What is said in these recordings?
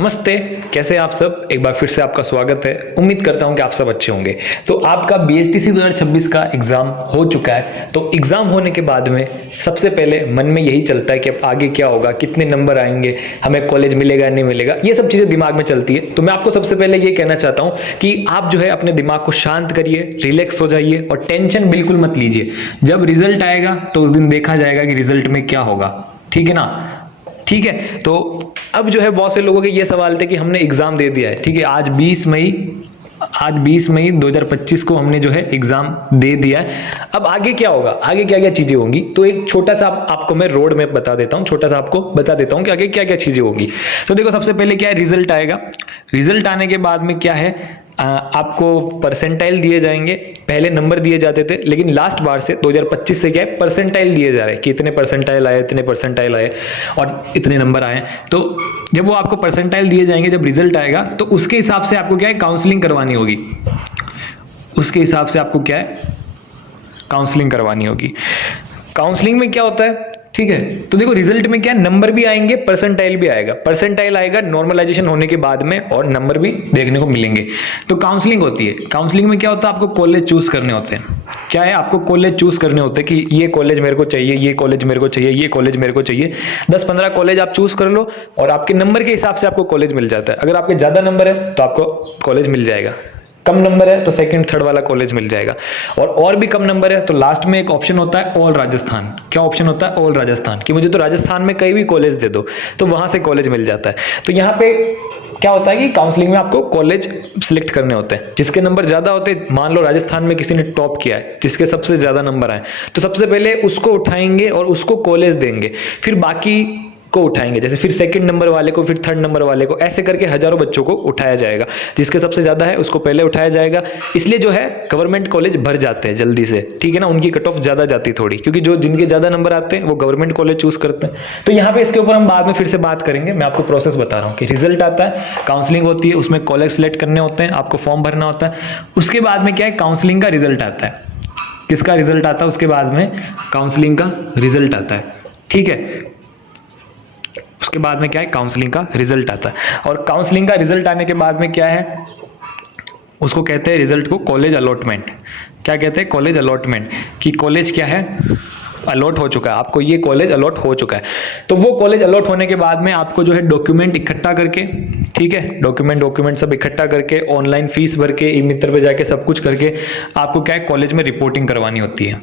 नमस्ते, कैसे हैं आप सब। एक बार फिर से आपका स्वागत है। उम्मीद करता हूं कि आप सब अच्छे होंगे। तो आपका बीएसटीसी 2026 का एग्जाम हो चुका है। तो एग्जाम होने के बाद में सबसे पहले मन में यही चलता है कि अब आगे क्या होगा, कितने नंबर आएंगे, हमें कॉलेज मिलेगा नहीं मिलेगा, ये सब चीजें दिमाग में चलती है। तो मैं आपको सबसे पहले ये कहना चाहता हूं कि आप जो है अपने दिमाग को शांत करिए, रिलैक्स हो जाइए और टेंशन बिल्कुल मत लीजिए। जब रिजल्ट आएगा तो उस दिन देखा जाएगा कि रिजल्ट में क्या होगा, ठीक है ना। ठीक है, तो अब जो है बहुत से लोगों के ये सवाल थे कि हमने एग्जाम दे दिया है, ठीक है, आज 20 मई 2025 को हमने जो है एग्जाम दे दिया है। अब आगे क्या होगा, आगे क्या क्या चीजें होंगी, तो एक छोटा सा आपको मैं रोड मैप बता देता हूँ, छोटा सा आपको बता देता हूँ कि आगे क्या क्या चीजें होगी। तो देखो, सबसे पहले क्या है, रिजल्ट आएगा। रिजल्ट आने के बाद में क्या है, आपको परसेंटाइल दिए जाएंगे। पहले नंबर दिए जाते थे, लेकिन लास्ट बार से 2025 से क्या है, परसेंटाइल दिए जा रहे हैं कि इतने परसेंटाइल आए, इतने परसेंटाइल आए और इतने नंबर आए। तो जब वो आपको परसेंटाइल दिए जाएंगे, जब रिजल्ट आएगा तो उसके हिसाब से आपको क्या है, काउंसलिंग करवानी होगी। उसके हिसाब से आपको क्या है, काउंसलिंग करवानी होगी। काउंसलिंग में क्या होता है, ठीक है, तो देखो रिजल्ट में क्या है, नंबर भी आएंगे, परसेंटाइल भी आएगा। परसेंटाइल आएगा नॉर्मलाइजेशन होने के बाद में और नंबर भी देखने को मिलेंगे। तो काउंसलिंग होती है। काउंसलिंग में क्या होता है, आपको कॉलेज चूज करने होते हैं। क्या है, आपको कॉलेज चूज करने होते हैं कि ये कॉलेज मेरे को चाहिए, ये कॉलेज मेरे को चाहिए, ये कॉलेज मेरे को चाहिए। 10-15 कॉलेज आप चूज कर लो और आपके नंबर के हिसाब से आपको कॉलेज मिल जाता है। अगर आपके ज्यादा नंबर है तो आपको कॉलेज मिल जाएगा, कम नंबर है तो सेकंड थर्ड वाला कॉलेज मिल जाएगा, और भी कम नंबर है तो लास्ट में एक ऑप्शन होता है ऑल राजस्थान। क्या ऑप्शन होता है, ऑल राजस्थान, कि मुझे तो राजस्थान में कहीं भी कॉलेज दे दो, तो वहां से कॉलेज मिल जाता है। तो यहाँ पे क्या होता है कि काउंसलिंग में आपको कॉलेज सिलेक्ट करने होते हैं। जिसके नंबर ज्यादा होते हैं, मान लो राजस्थान में किसी ने टॉप किया है, जिसके सबसे ज्यादा नंबर आए, तो सबसे पहले उसको उठाएंगे और उसको कॉलेज देंगे, फिर बाकी को उठाएंगे। जैसे फिर सेकंड नंबर वाले को, फिर थर्ड नंबर वाले को, ऐसे करके हजारों बच्चों को उठाया जाएगा। जिसके सबसे ज्यादा है उसको पहले उठाया जाएगा। इसलिए जो है गवर्नमेंट कॉलेज भर जाते हैं जल्दी से, ठीक है ना, उनकी कट ऑफ ज्यादा जाती है थोड़ी, क्योंकि जो जिनके ज्यादा नंबर आते हैं वो गवर्नमेंट कॉलेज चूज करते हैं। तो यहाँ पे इसके ऊपर हम बाद में फिर से बात करेंगे। मैं आपको प्रोसेस बता रहा हूँ कि रिजल्ट आता है, काउंसलिंग होती है, उसमें कॉलेज सिलेक्ट करने होते हैं, आपको फॉर्म भरना होता है। उसके बाद में क्या है, काउंसलिंग का रिजल्ट आता है। किसका रिजल्ट आता है, उसके बाद में काउंसलिंग का रिजल्ट आता है, ठीक है। उसके बाद में क्या है, काउंसलिंग का रिजल्ट आता है। और काउंसलिंग का रिजल्ट आने के बाद में क्या है, उसको कहते हैं रिजल्ट को कॉलेज अलॉटमेंट। क्या कहते हैं, कॉलेज अलॉटमेंट, कि कॉलेज क्या है, अलॉट हो चुका है, आपको ये कॉलेज अलॉट हो चुका है। तो वो कॉलेज अलॉट होने के बाद में आपको जो है डॉक्यूमेंट इकट्ठा करके, ठीक है, डॉक्यूमेंट सब इकट्ठा करके, ऑनलाइन फीस भर के, ई मित्र पे जाके सब कुछ करके आपको क्या है, कॉलेज में रिपोर्टिंग करवानी होती है।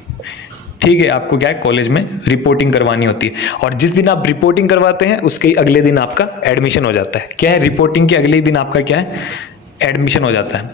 ठीक है, आपको क्या है, कॉलेज में रिपोर्टिंग करवानी होती है। और जिस दिन आप रिपोर्टिंग करवाते हैं उसके अगले दिन आपका एडमिशन हो जाता है। क्या है, रिपोर्टिंग के अगले दिन आपका क्या है, एडमिशन हो जाता है।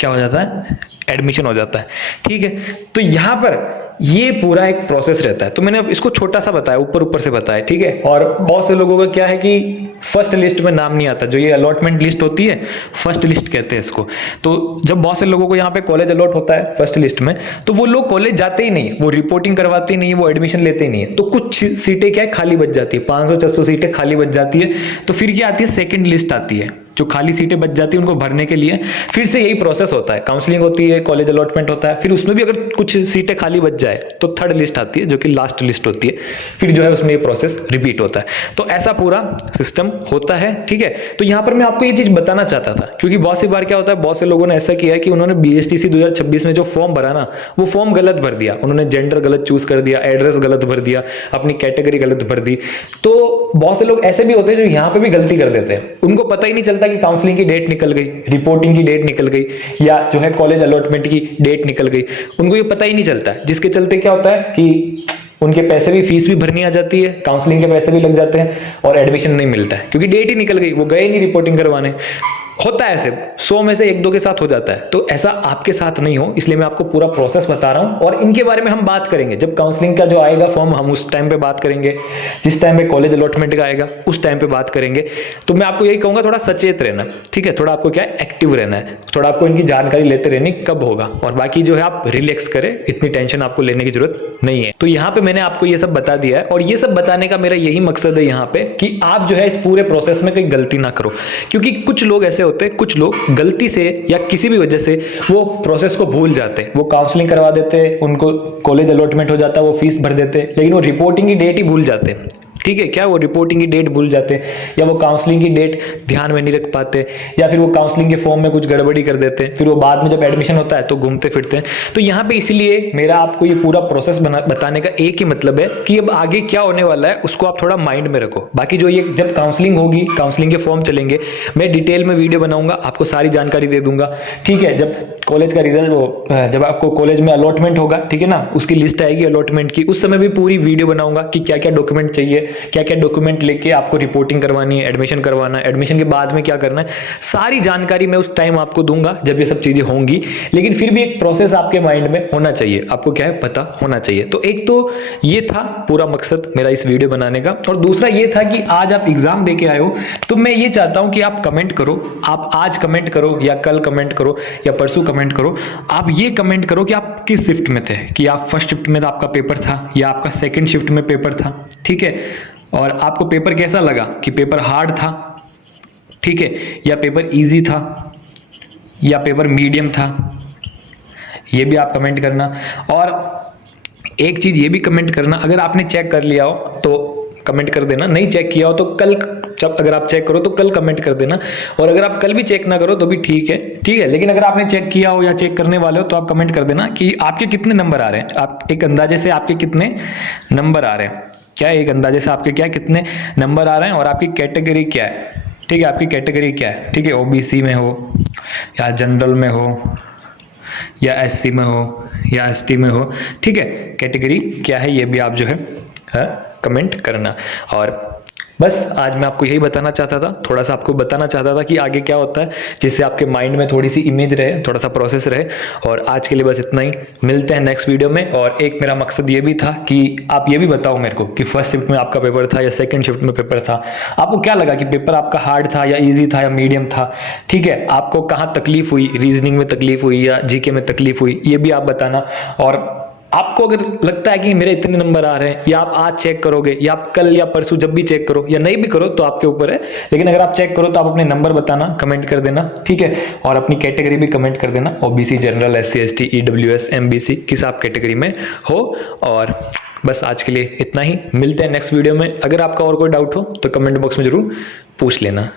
क्या हो जाता है, एडमिशन हो जाता है, ठीक है। तो यहां पर ये पूरा एक प्रोसेस रहता है। तो मैंने इसको छोटा सा बताया, ऊपर से बताया, ठीक है। और बहुत से लोगों का क्या है कि फर्स्ट लिस्ट में नाम नहीं आता, जो ये अलॉटमेंट लिस्ट होती है, फर्स्ट लिस्ट कहते हैं इसको। तो जब बहुत से लोगों को यहाँ पे कॉलेज अलॉट होता है फर्स्ट लिस्ट में, तो वो लोग कॉलेज जाते ही नहीं, वो रिपोर्टिंग करवाते ही नहीं, वो एडमिशन लेते ही नहीं है। तो कुछ सीटें क्या है, खाली बच जाती है, 500-600 सीटें खाली बच जाती है। तो फिर क्या आती है, सेकेंड लिस्ट आती है, जो खाली सीटें बच जाती है उनको भरने के लिए फिर से यही प्रोसेस होता है। काउंसलिंग होती है, कॉलेज अलॉटमेंट होता है, फिर उसमें भी अगर कुछ सीटें खाली बच जाए तो थर्ड लिस्ट आती है, जो कि लास्ट लिस्ट होती है। फिर जो है उसमें ये प्रोसेस रिपीट होता है। तो ऐसा पूरा सिस्टम होता है, ठीक है। तो यहां पर मैं आपको ये चीज बताना चाहता था, क्योंकि बहुत सी बार क्या होता है, बहुत से लोगों ने ऐसा किया है कि उन्होंने बीएसटीसी 2026 में जो फॉर्म भरा ना, वो फॉर्म गलत भर दिया, उन्होंने जेंडर गलत चूज कर दिया, एड्रेस गलत भर दिया, अपनी कैटेगरी गलत भर दी। तो बहुत से लोग ऐसे भी होते हैं जो यहाँ पे भी गलती कर देते हैं, उनको पता ही नहीं चलता कि काउंसलिंग की डेट निकल गई, रिपोर्टिंग की डेट निकल गई, या जो है कॉलेज अलॉटमेंट की डेट निकल गई, उनको ये पता ही नहीं चलता। जिसके चलते क्या होता है कि उनके पैसे भी, फीस भी भरनी आ जाती है, काउंसलिंग के पैसे भी लग जाते हैं और एडमिशन नहीं मिलता है, क्योंकि डेट ही निकल गई, वो गए नहीं रिपोर्टिंग करवाने। होता है ऐसे, 100 में से 1-2 के साथ हो जाता है। तो ऐसा आपके साथ नहीं हो, इसलिए मैं आपको पूरा प्रोसेस बता रहा हूं। और इनके बारे में हम बात करेंगे जब काउंसलिंग का जो आएगा फॉर्म, हम उस टाइम पे बात करेंगे। जिस टाइम पे कॉलेज अलॉटमेंट का आएगा उस टाइम पे बात करेंगे। तो मैं आपको यही कहूंगा, थोड़ा सचेत रहना, ठीक है, थोड़ा आपको क्या है, एक्टिव रहना है, थोड़ा आपको इनकी जानकारी लेते रहनी कब होगा। और बाकी जो है आप रिलैक्स करें, इतनी टेंशन आपको लेने की जरूरत नहीं है। तो यहाँ पे मैंने आपको ये सब बता दिया है, और ये सब बताने का मेरा यही मकसद है यहाँ पे कि आप जो है इस पूरे प्रोसेस में कोई गलती ना करो। क्योंकि कुछ लोग ऐसे होते हैं, कुछ लोग गलती से या किसी भी वजह से वो प्रोसेस को भूल जाते हैं, वो काउंसलिंग करवा देते हैं, उनको कॉलेज अलॉटमेंट हो जाता है, वो फीस भर देते हैं, लेकिन वो रिपोर्टिंग की डेट ही भूल जाते हैं। ठीक है, क्या वो रिपोर्टिंग की डेट भूल जाते हैं, या वो काउंसलिंग की डेट ध्यान में नहीं रख पाते, या फिर वो काउंसलिंग के फॉर्म में कुछ गड़बड़ी कर देते हैं, फिर वो बाद में जब एडमिशन होता है तो घूमते फिरते हैं। तो यहाँ पे इसलिए मेरा आपको ये पूरा प्रोसेस बताने का एक ही मतलब है कि अब आगे क्या होने वाला है उसको आप थोड़ा माइंड में रखो। बाकी जो ये जब काउंसलिंग होगी, काउंसलिंग के फॉर्म चलेंगे, मैं डिटेल में वीडियो बनाऊंगा, आपको सारी जानकारी दे दूंगा। ठीक है, जब कॉलेज का रिजल्ट हो, जब आपको कॉलेज में अलॉटमेंट होगा, ठीक है ना, उसकी लिस्ट आएगी अलॉटमेंट की, उस समय भी पूरी वीडियो बनाऊंगा कि क्या क्या डॉक्यूमेंट चाहिए, क्या क्या डॉक्यूमेंट लेके आपको रिपोर्टिंग करवानी है, एडमिशन करवाना है, एडमिशन के बाद में क्या करना है, सारी जानकारी मैं उस टाइम आपको दूंगा जब ये सब चीजें होंगी। लेकिन फिर भी एक प्रोसेस आपके माइंड में होना चाहिए, आपको क्या है पता होना चाहिए। तो एक तो ये था पूरा मकसद मेरा इस वीडियो बनाने का, और दूसरा ये था कि आज आप एग्जाम देके आए हो तो मैं ये चाहता हूं कि आप कमेंट करो, आप आज कमेंट करो या कल कमेंट करो या परसों कमेंट करो, आप ये कमेंट करो कि आप किस शिफ्ट में थे, कि आप फर्स्ट शिफ्ट में आपका पेपर था या आपका सेकंड शिफ्ट में पेपर था। ठीक है, और आपको पेपर कैसा लगा, कि पेपर हार्ड था, ठीक है, या पेपर इजी था, या पेपर मीडियम था, ये भी आप कमेंट करना। और एक चीज ये भी कमेंट करना, अगर आपने चेक कर लिया हो तो कमेंट कर देना, नहीं चेक किया हो तो कल, जब अगर आप चेक करो तो कल कमेंट कर देना, और अगर आप कल भी चेक ना करो तो भी ठीक है, ठीक है। लेकिन अगर आपने चेक किया हो या चेक करने वाले हो तो आप कमेंट कर देना कि आपके कितने नंबर आ रहे हैं, आप एक अंदाजे से आपके कितने नंबर आ रहे हैं, क्या एक अंदाजे से आपके क्या कितने नंबर आ रहे हैं, और आपकी कैटेगरी क्या है, ठीक है, आपकी कैटेगरी क्या है, ठीक है, ओबीसी में हो या जनरल में हो या एससी में हो या एसटी में हो, ठीक है, कैटेगरी क्या है ये भी आप जो है कमेंट करना। और बस आज मैं आपको यही बताना चाहता था, थोड़ा सा आपको बताना चाहता था कि आगे क्या होता है, जिससे आपके माइंड में थोड़ी सी इमेज रहे, थोड़ा सा प्रोसेस रहे। और आज के लिए बस इतना ही, मिलते हैं नेक्स्ट वीडियो में। और एक मेरा मकसद ये भी था कि आप ये भी बताओ मेरे को कि फर्स्ट शिफ्ट में आपका पेपर था या सेकंड शिफ्ट में पेपर था, आपको क्या लगा कि पेपर आपका हार्ड था या ईजी था या मीडियम था, ठीक है, आपको कहाँ तकलीफ हुई, रीजनिंग में तकलीफ हुई या जीके में तकलीफ हुई, ये भी आप बताना। और आपको अगर लगता है कि मेरे इतने नंबर आ रहे हैं, या आप आज चेक करोगे या आप कल या परसों जब भी चेक करो, या नहीं भी करो तो आपके ऊपर है, लेकिन अगर आप चेक करो तो आप अपने नंबर बताना, कमेंट कर देना, ठीक है, और अपनी कैटेगरी भी कमेंट कर देना, OBC, general, SC, ST, EWS, MBC, किस आप कैटेगरी में हो। और बस आज के लिए इतना ही, मिलते हैं नेक्स्ट वीडियो में। अगर आपका और कोई डाउट हो तो कमेंट बॉक्स में जरूर पूछ लेना।